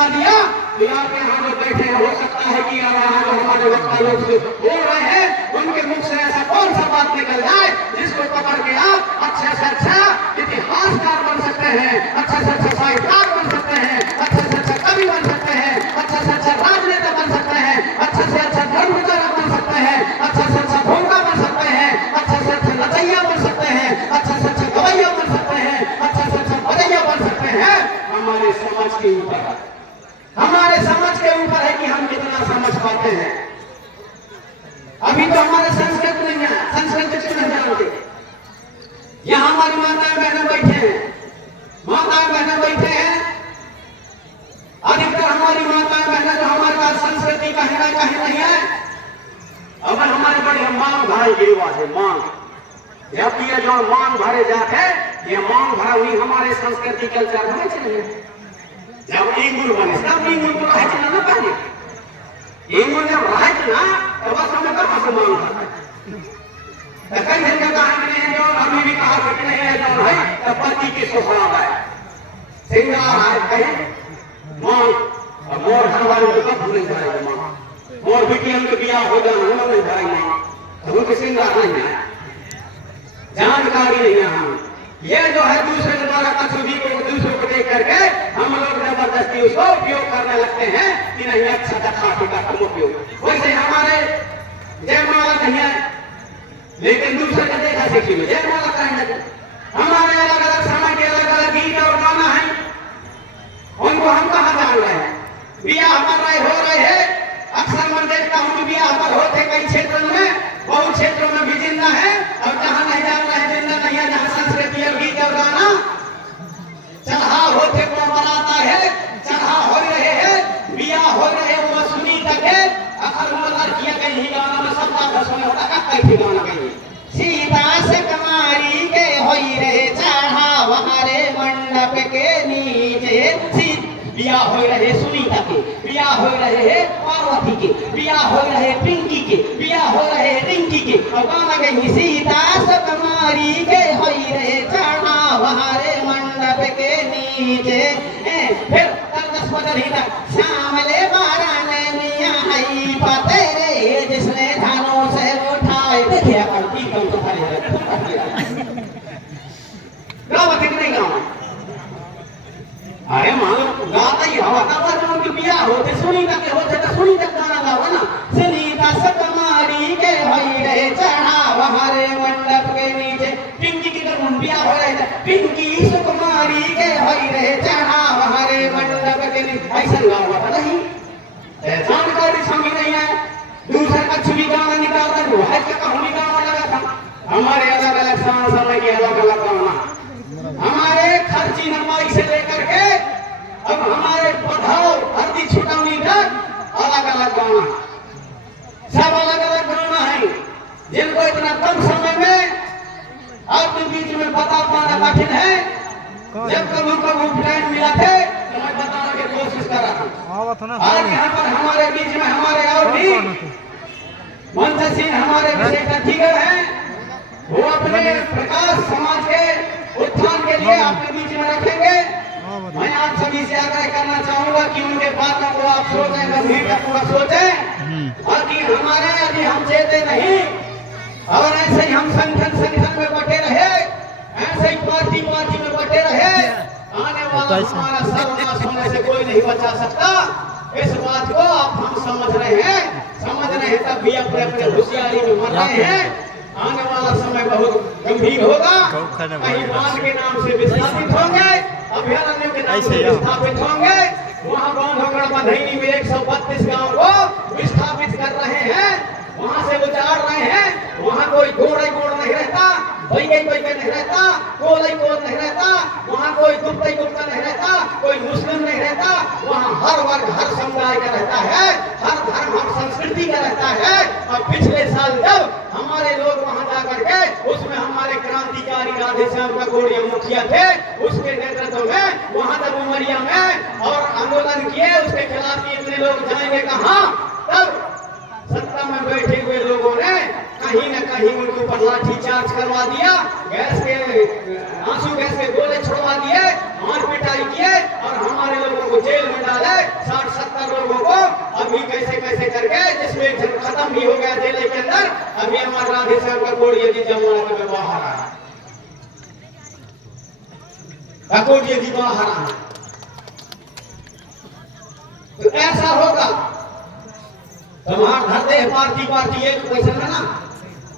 बना दिया तो आप यहाँ जो बैठे हो सकता है कि यहाँ जो हमारे वक्ता लोग हो रहे हैं उनके मुख से ऐसा कौन सा बात निकल जाए जिसको पकड़ के आप अच्छे से अच्छा इतिहासकार बन सकते हैं, अच्छे से अच्छा साहित्यकार बन सकते हैं, अच्छे से अच्छा कवि बन सकते हैं, अच्छे से अच्छा राजनेता बन सकते हैं, अच्छे से अच्छा धर्म प्रचारक बन सकते हैं, अच्छे से अच्छा भोंगा बन सकते हैं, अच्छे से अच्छा नचैया बन सकते हैं, अच्छे से अच्छा गवैया बन सकते हैं, अच्छे से अच्छा बजैया बन सकते हैं। हमारे समाज के ऊपर है, हमारे समाज के ऊपर है कि हम कितना समझ पाते हैं। अभी तो हमारे संस्कृत नहीं है, संस्कृत को नहीं जानते। यहाँ हमारी माताएं बहनें बैठे हैं, माताएं बहनें बैठे हैं, अधिकतर हमारी माताएं बहनें जो हमारे पास संस्कृति कहीं ना कहीं नहीं है। अब हमारे बड़ी मांग भाई की रिवाज है, मांग जब ये जो मांग भरे जाते ये मांग भरा हुई हमारे संस्कृति कल्चर में चले जब इंगुल बने तब इंगुल को रहे चला ना पहले इंगुल जब रहे चला तो बस हमें कहाँ से मांग करता है कई दिन का कहा नहीं है जो अभी भी कहा सकते नहीं है जो भाई तब पति किसको खराब है सिंगार है कहीं मांग अब मोर घर वाले को कब नहीं करेगा मांग मोर बेटी हमको बिया हो जाना हम नहीं करेंगे मांग उनके सिंगार नहीं है जानकारी नहीं है। हम ये जो है दूसरे द्वारा कसूदी को दूसरों को देख करके हम लोग जबरदस्ती उसको उपयोग करने लगते हैं कि नहीं अच्छा दिखाने का कम उपयोग। वैसे हमारे जयमाला नहीं है लेकिन दूसरे का देखा सीखी में जयमाला कहने लगे। हमारे अलग अलग समय के अलग अलग गीत और गाना है उनको हम कहाँ जान रहे हैं। ब्याह कर रहे हो रहे हैं अक्सर मैं देखता हूँ कि ब्याह पर होते कई क्षेत्रों में बहुत क्षेत्रों में भी जिंदा है और जहाँ नहीं जान रहे हैं जिंदा नहीं है जहाँ संस्कृति और गीत और गाना चढ़ा होते को बनाता है चढ़ा हो रहे हैं ब्याह हो रहे वो सुनी तके अगर वो लड़कियां कहीं गाना में सब बात सुने होता है कैसे गाना कहीं सीता से कमारी के होई रहे चढ़ा हमारे मंडप के नीचे ब्याह हो रहे सुनीता के ब्याह हो रहे पार्वती के ब्याह हो रहे पिंकी के ब्याह हो रहे रिंकी के और गाना गई सीता सकुमारी के हो रहे चढ़ा हमारे मंडप के नीचे फिर दस बजे तक श्यामले बारानिया हई पते रे जिसने धानों से उठाए देखिए करती कौन तो खड़े गाँव नहीं गाँव अरे मान गाता ही हवा का बार उनके बियाह होते सुनीता के होते तो सुनीता गाना गावा ना सुनीता सकुमारी के होई रहे चढ़ा हमारे मंडप के नीचे पिंकी की कौन बियाह हो रहे थे पिंकी सुकुमारी के होई रहे चढ़ा हमारे मंडप के नीचे ऐसा गावा था नहीं जानकारी समझ नहीं है दूसरा का छुरी गाना निकालता है है क्या कहानी गाना लगा था हमारे अलग अलग समय के अलग अलग गाना हमारे खर्ची नरमाई से लेकर के अब हमारे पढ़ाओ हल्दी छुटौनी तक अलग अलग गाना सब अलग अलग गाना है जिनको इतना कम समय में आपके बीच में बता पाना कठिन है। जब कभी कभी टाइम मिला थे तो मैं बताने की कोशिश कर रहा था। आज यहाँ पर हमारे बीच में हमारे और भी मंच सिंह हमारे विशेष अतिथि हैं वो अपने प्रकाश समाज के उत्थान के लिए आपके बीच में रखेंगे। मैं आप सभी से आग्रह करना चाहूंगा कि उनके बातों को आप सोचें गंभीरता पूरा सोचें और कि हमारे यदि हम चेते नहीं और ऐसे ही हम संगठन में बटे रहे ऐसे ही पार्टी में बटे रहे आने वाला हमारा सर्वनाश होने से कोई नहीं बचा सकता। इस बात को आप हम समझ रहे हैं तब भी अपने अपने होशियारी में मर रहे हैं। आने वाला समय बहुत गंभीर होगा कहीं बांध के नाम से विस्थापित होंगे अभयारण्य के नाम से विस्थापित होंगे वहाँ बांधवगढ़ बंधैनी में 132 गांव को विस्थापित कर रहे हैं वहाँ से उजाड़ रहे हैं। वहाँ कोई गोड़ नहीं रहता कोई नहीं रहता कोल नहीं रहता वहाँ कोई गुप्ता नहीं रहता कोई मुस्लिम नहीं रहता वहाँ हर वर्ग हर समुदाय का रहता है हर धर्म हर संस्कृति का रहता है। और पिछले साल जब हमारे लोग वहाँ जाकर के उसमें हमारे क्रांतिकारी राधे श्याम का गोड़िया मुखिया थे उसके नेतृत्व में वहाँ जब उमरिया में और आंदोलन किए उसके खिलाफ इतने लोग जाएंगे कहाँ तब सत्ता में बैठे हुए लोगों ने कहीं न कहीं उनके ऊपर लाठीचार्ज करवा दिया आंसू गैस के गोले छोड़वा दिए मार पिटाई किए और हमारे लोगों को जेल में डाले। ककोड़िया जी जमुना के बाहर आया, ककोड़िया जी बाहर आया, तो ऐसा होगा तुम्हारा धरते पार्टी पार्टी एक पैसा में ना,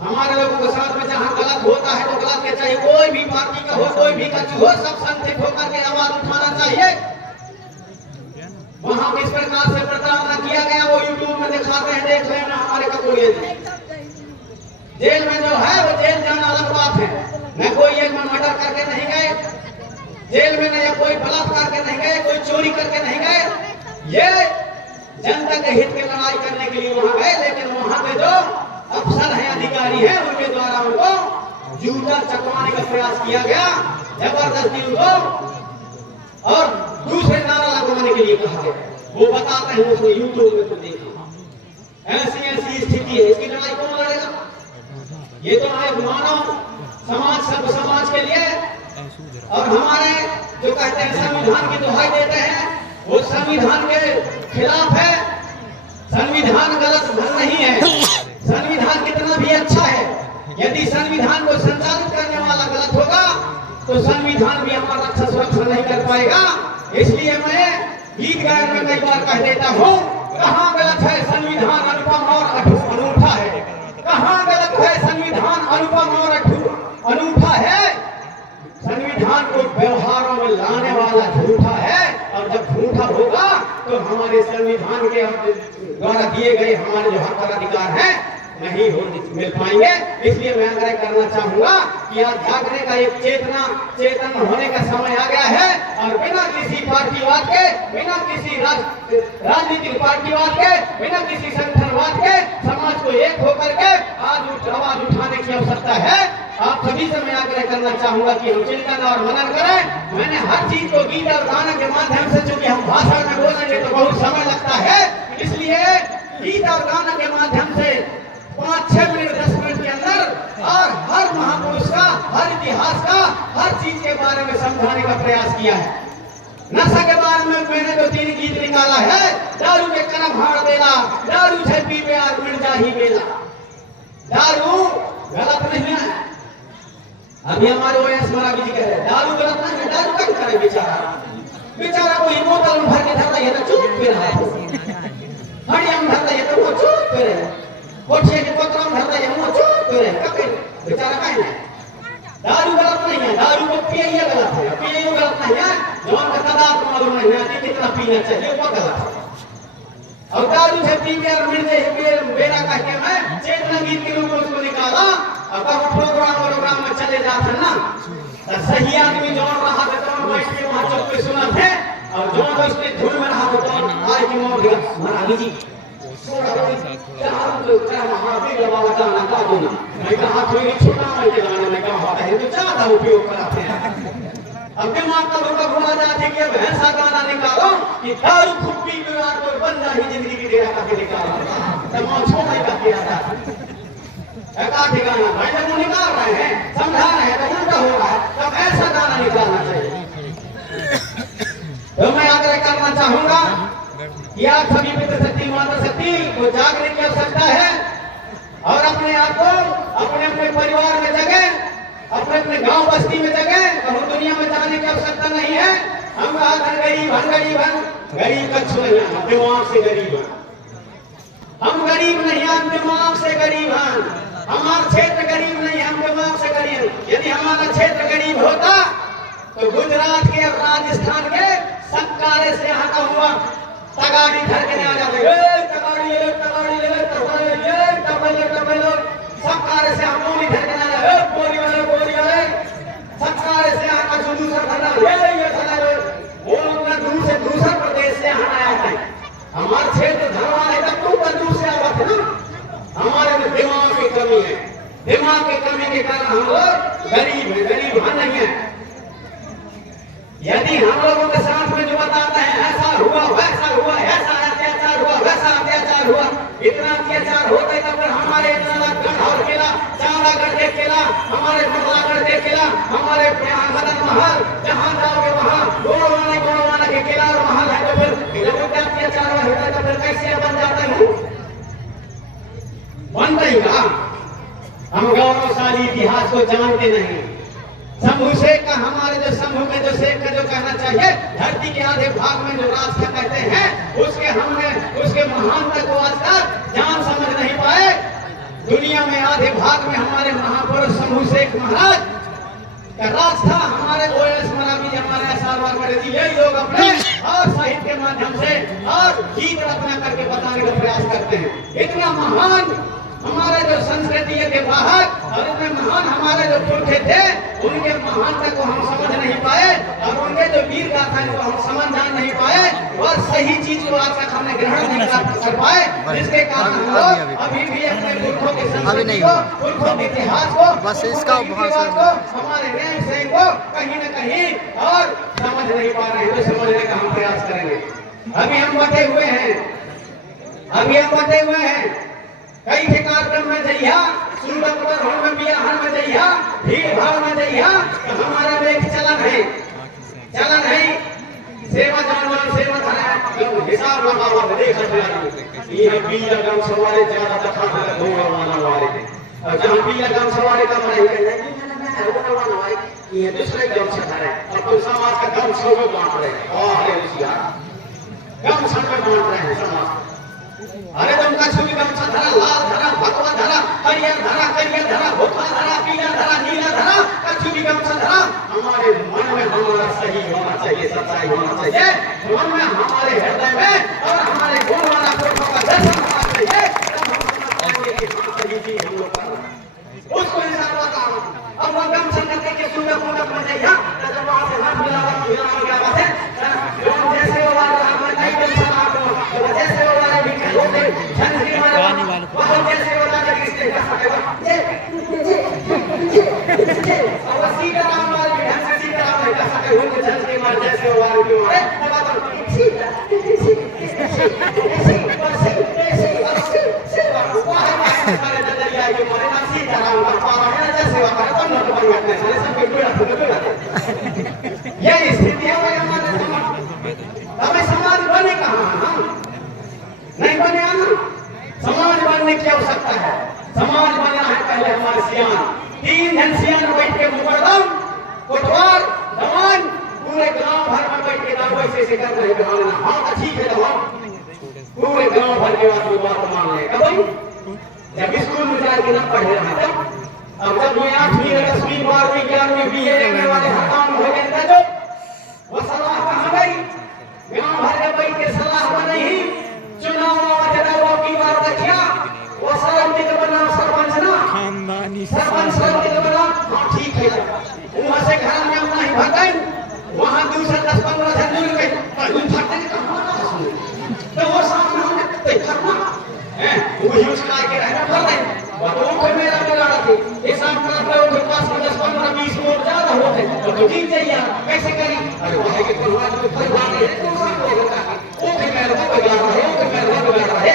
हमारे लोगों के साथ में जहाँ गलत होता है तो गलत के चाहिए, कोई भी पार्टी का हो, कोई भी कच्ची हो, सब संतुलित होकर के आवाज उठाना चाहिए। वहाँ किस प्रकार से प्रताड़ना किया गया वो यूट्यूब में दिखाते हैं, देख लेना हमारे ककोड़िया जी। जेल में जो है वो जेल जाना अलग बात है, मैं कोई एक मर्डर करके नहीं गए जेल में, नहीं कोई बलात्कार करके नहीं गए, कोई चोरी करके नहीं गए, ये जनता के हित की लड़ाई करने के लिए वहां गए। लेकिन वहां पे जो अफसर हैं, अधिकारी हैं, उनके द्वारा उनको झूठा चकवाने का प्रयास किया गया, जबरदस्ती उनको और दूसरे नारा लगवाने के लिए कहा गया। वो बताते हैं उसने यूट्यूब में तो देखा, ऐसी स्थिति है, इसकी लड़ाई कौन लड़ेगा? ये तो आए मानव समाज, सब समाज के लिए। और हमारे जो कहते हैं संविधान की दुहाई देते हैं, वो संविधान के खिलाफ है। संविधान गलत नहीं है, संविधान कितना भी अच्छा है, यदि संविधान को संचालित करने वाला गलत होगा तो संविधान भी हमारा रक्षा सुरक्षा नहीं कर पाएगा। इसलिए मैं गीत गायन में कई बार कह देता हूँ, कहाँ गलत है संविधान अनुपम और अनूठा है, कहाँ गलत है संविधान अनुपम और अनूठा है। संविधान को व्यवहारों में लाने वाला झूठा है, और जब झूठा होगा तो हमारे संविधान के द्वारा दिए गए हमारे जो हक और अधिकार हैं नहीं हो मिल पाएंगे। इसलिए मैं आग्रह करना चाहूंगा कि आज जागने का एक चेतन होने का समय आ गया है, और बिना किसी पार्टीवाद के, बिना किसी राजनीतिक पार्टीवाद के, बिना किसी संगठनवाद के समाज को एक होकर के आज आवाज उठाने की आवश्यकता है। आप सभी से मैं आग्रह करना चाहूंगा कि हम चिंतन और मनन करें। मैंने हर चीज को गीत और गाने के माध्यम से, चूंकि हम भाषण में बोलेंगे तो बहुत समय लगता है, इसलिए गीत और गाने के माध्यम से 5-6 मिनट 10 मिनट के अंदर और हर महापुरुष का, हर इतिहास का, हर चीज के बारे में समझाने का प्रयास किया है। नशा के बारे में मैंने 2-3 गीत निकाला है। दारू के कनम हाड़ देला, दारू छे पीबे और मिल जा ही बेला। दारू गलत नहीं है, अभी हमारे ओएस महाराज जी कह रहे दारू गलत नहीं है, दारू क्या करे बेचारा कोई बोतल में भर के धरता है तो चुप पे रहा है, हड़िया में धरता है तो वो चुप पे रहे, कोठिया के बोतल में धरता है वो चुप पे रहे, बेचारा कहीं नहीं। दारू गलत नहीं है, दारू को पिए गलत है, पिए गलत नहीं है, जौन का तादाद मालूम नहीं है कितना पीना चाहिए वो गलत है। और दारू से पी के और मिल जाए बेरा कह के मैं चेतना गीत के रूप में उसको निकाला। अब प्रोग्राम में चले जाते ना तो सही आदमी जौन रहा था तो बैठ के वहां चौक पे सुना थे, और जौन उसने धुन में रहा था तो आज की मोर दिया महाराज जी चार तो क्या महावीर वाला गाना गा दो ना। मैं कहा थोड़ी छोटा मैं के गाने में कहा होता है तो ज्यादा उपयोग कराते हैं। अब दिमाग का लोग घुमा जाते कि अब ऐसा गाना निकालो कि दारू खूब पी के और कोई बंदा ही जिंदगी की डेरा करके निकाला तमाम छोटा का किया था ऐसा ठिकाना भाई जब वो निकाल रहे हैं, समझा रहे हैं तो उल्टा हो रहा है, तब ऐसा गाना निकालना चाहिए। तो मैं आग्रह करना चाहूंगा कि आप सभी पितृशक्ति मातृशक्ति को जागने की आवश्यकता है, और अपने आप को अपने अपने परिवार में जगह, अपने अपने गांव बस्ती में जगह, कहीं दुनिया में जाने की आवश्यकता नहीं है। हम गरीब कच्छु नहीं, हम दिमाग से गरीब हैं। हम गरीब नहीं, हम दिमाग से गरीब हैं। हमारा क्षेत्र गरीब नहीं, हम दिमाग से गरीब। यदि हमारा क्षेत्र गरीब होता तो गुजरात के और राजस्थान के सब कार्य से यहाँ का हुआ तगाड़ी धर के आ जाते, तगाड़ी ले, तगाड़ी ले, तगाड़ी ले, तगाड़ी ले, सब कार्य से हम बोली धर के आ जाते, बोली वाले, बोली वाले, सब कार्य से यहाँ का दूसरा धरना, ये धरना, वो लोग दूसरे प्रदेश से यहाँ आया है। हमारे क्षेत्र धरवा है तब तो दूसरे आवाज है ना। हमारे में दिमाग की कमी है, दिमाग की कमी के कारण हम लोग गरीब है, गरीब हम नहीं है। यदि हम लोगों के साथ में जो बताते हैं ऐसा हुआ वैसा हुआ, ऐसा अत्याचार हुआ वैसा अत्याचार हुआ, इतना अत्याचार होते तब हमारे इतना गढ़ और किला, चावड़ागढ़ के किला, हमारे बंगलागढ़ के किला, हमारे मदन महल, जहाँ जाओगे वहाँ गोड़वाना के किला और महल है, तो फिर जब अत्याचार होता है तो फिर कैसे बन जाते हैं? बनते ही कहा हम गौरवशाली इतिहास को जानते नहीं। शंभु शेख का, हमारे जो शंभु के जो शेख का जो कहना चाहिए, धरती के आधे भाग में जो राज का कहते हैं, उसके महानता को आज तक जान समझ नहीं पाए। दुनिया में आधे भाग में हमारे महापुरुष शंभु शेख महाराज का राज था। हमारे OS मरावी, हमारे SR यही लोग अपने और साहित्य के माध्यम से और गीत रचना करके बताने का प्रयास करते हैं। इतना महान हमारे जो संस्कृति के वाहक और इतने महान हमारे जो पुरखे थे, उनके महानता को हम समझ नहीं पाए और उनके जो वीर गाथा को हम समझ जान नहीं पाए और सही चीज को आज तक हमने ग्रहण नहीं कर पाए, जिसके कारण हम लोग अभी भी अपने पुरखों के संस्कृति को, पुरखों के इतिहास को, बस इसका हमारे रहन सहन को कहीं न कहीं और समझ नहीं पा रहे हैं। तो समझने का हम प्रयास करेंगे। अभी हम बटे हुए हैं कई के कार्यक्रम में जइया, सुंदर होल में बियाहन में जइया, भीड़ भाड़ में जइया, तो हमारे में एक चलन है सेवा जानवर सेवा धरा हिसाब लगावा देखा जाए। ये बीला गम सवारे ज्यादा तक धोवा वाला वाले थे और जहां बीला गम सवारे का बड़े ये दूसरे गम से धरे और तो समाज का गम सब बांट रहे हैं और गम सब बांट रहे हैं समाज। अरे तुमका छुरी गमछा धरा, लाल धरा, भगवा धरा, हरियर धरा, भूखा धरा, पीला धरा, नीला धरा, कछुरी गमछा धरा। हमारे मन में हमारा सही होना चाहिए, सच्चाई होना चाहिए, मन में हमारे हृदय में और हमारे गुण वाला पुरुषों का दर्शन होना चाहिए। तब हम समझ पाएंगे कि सही चीज हम लोग कर रहे हैं। उसको हिसाब लगा अब वो गमछा करके के सुंदर पूरक में जाइए, जब वहां से हाथ मिलावा क्या बात है, जैसे वो वाला हमारे नहीं गमछा आपको जैसे वो वाला झंझरी वाला वहां जैसे वो वाला किसके और सीताराम वाले ढंग से सीताराम ने कहा कि वो झंझरी मार जैसे वो वाला क्यों है सीताराम का पारा है जैसे वो कर तो नोट बन गए हैं सब बिल्कुल ये स्थिति है हमारे हमें समाज बने कहां नहीं बने आना। समाज बनने की आवश्यकता है। समाज बनना है पहले हमारे सियान, 3 जन सियान बैठ के मुकदम कोटवार दमान पूरे गांव भर में बैठ के दाव ऐसे कर रहे हैं। हाँ ठीक है तो पूरे गांव भर के बात मान ले भाई। जब स्कूल में जाके ना पढ़े रहे तब अब जब 8वीं 10वीं 12वीं 11वीं BA करने वाले हकाम हो गए जो वो सलाह कहाँ गई, गांव भर के बैठ के सलाह बनी चुनाव की बात रखिया वो सरपंच के बना सरपंच ना सरपंच के बना। हाँ ठीक है वहां से घर में अपना ही भगन वहां दूसरे 10-15 जन जुड़ गए तो वो सामने होने करना है वो यूज करके रहना पड़ता है। वो कोई मेरा लड़ा थे ये सामने अपने उनके पास 10-15-20 वोट ज्यादा होते तो जीत जाइए कैसे करें। अरे वहां के परिवार में परिवार है कौन सा होगा वो के मेरे को बजा रहे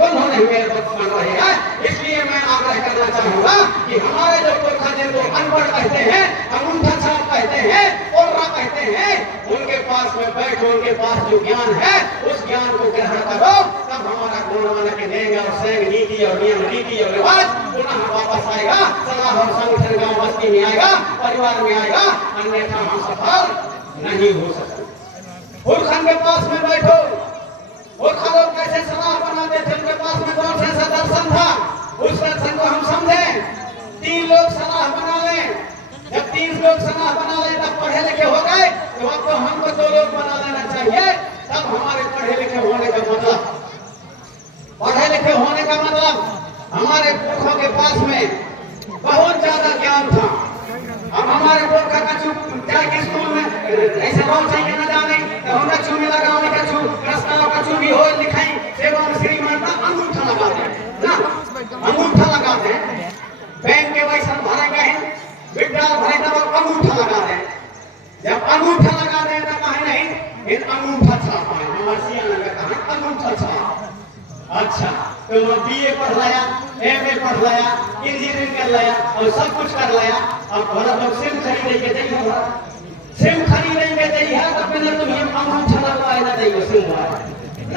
कौन होने मेरे को मान रहे हैं। इसलिए मैं आग्रह करना चाहूंगा कि हमारे जो पुरखा जिनको अनपढ़ कहते हैं, अंगूठा छाप कहते हैं, ओर्रा कहते हैं, उनके पास में बैठो, उनके पास जो ज्ञान है उस ज्ञान को ग्रहण करो, तब हमारा गुणवान के देंगे और सैंग नीति और नियम रीति और रिवाज पुनः वापस आएगा, सलाह और संगठन गांव बस्ती में आएगा, परिवार में आएगा, अन्यथा हम सफल नहीं हो सकते। पुरखन के पास में बैठो, पुरखा लोग कैसे सलाह बनाते थे, उनके पास में कौन सा दर्शन था, उस दर्शन को हम समझें। 3 लोग सलाह बना लें, जब 3 लोग सलाह बना लें तब पढ़े लिखे हो गए, तो अब तो हमको 2 लोग बना लेना चाहिए। तब हमारे पढ़े लिखे होने का मतलब हमारे पुरखों के पास में बहुत ज्यादा ज्ञान था। अब हमारे पुरखा का चुप जाके स्कूल में ऐसे बहुत चाहिए न जाने तो हम कछु में लगाने कछु प्रस्ताव कछु भी हो लिखाई सेवा में श्रीमान का अंगूठा लगाते हैं ना, अंगूठा लगाते हैं। बैंक के पैसा भरेंगे विड्रॉल भरे तब अंगूठा लगाते हैं। जब अंगूठा लगाते हैं तब कहे नहीं इन अंगूठा छापा है हमारे सियाना में कहा अंगूठा छाप। अच्छा तो मैं BA पढ़ लाया, MA पढ़ लाया, इंजीनियरिंग कर लाया और सब कुछ कर लाया। अब भला तो सिम खरीदेंगे चाहिए, सिम खरीदेंगे चाहिए तब मैंने तुम ये अंगूठा लगवाए ना चाहिए सिम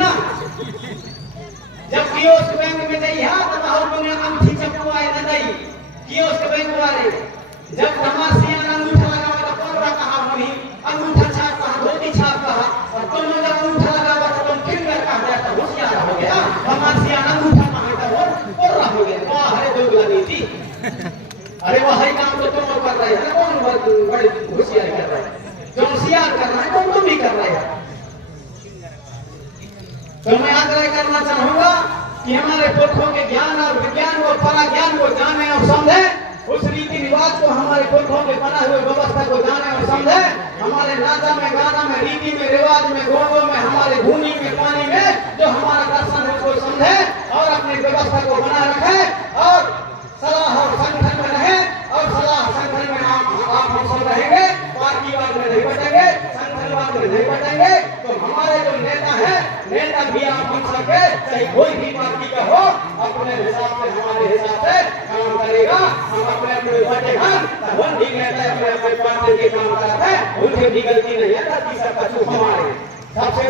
ना। जब कियोस्क बैंक में चाहिए तब और तुम्हें अंगूठी चपवाए ना चाहिए कियोस्क बैंक वाले जब तमाशियां अंगूठा लगावा तो कौन रहा कहा मुनी अंगूठा छाप कहा धोती छाप कहा और तुम जब अंगूठा लगावा तो तुम फिंगर कहा गया तो होशियार हो गया तमाशियां अंगूठा कहा तो वो रहा हो गया वाह अरे दोगला नीति अरे वही काम तो तुम कर रहे हैं कौन बड़े होशियार कर रहे हैं जो होशियार कर रहा है कौन तुम भी कर रहे हैं। तो मैं आग्रह करना चाहूंगा कि हमारे पुरखों के ज्ञान और विज्ञान को परा ज्ञान को जाने और समझे उस रीति रिवाज को हमारे पुरखों के बना हुए व्यवस्था को जाने और समझे हमारे नाचा में गाना में रीति में रिवाज में गोगों में हमारे भूमि में पानी में जो हमारा दर्शन है उसको समझे और अपनी व्यवस्था को बनाए रखे और सलाह और संगठन में रहे और सलाह संगठन में आप हम सब रहेंगे पार्टीवाद में नहीं बटेंगे संगठनवाद में नहीं बटेंगे तो हमारे जो नेता है नेता भी आप बन सके चाहे कोई भी पार्टी का हो अपने हिसाब से हमारे हिसाब से काम करेगा हम अपने अपने बटे हम वो ठीक नेता अपने अपने पार्टी के काम करते हैं उनसे भी गलती नहीं है ताकि सबका हमारे सबसे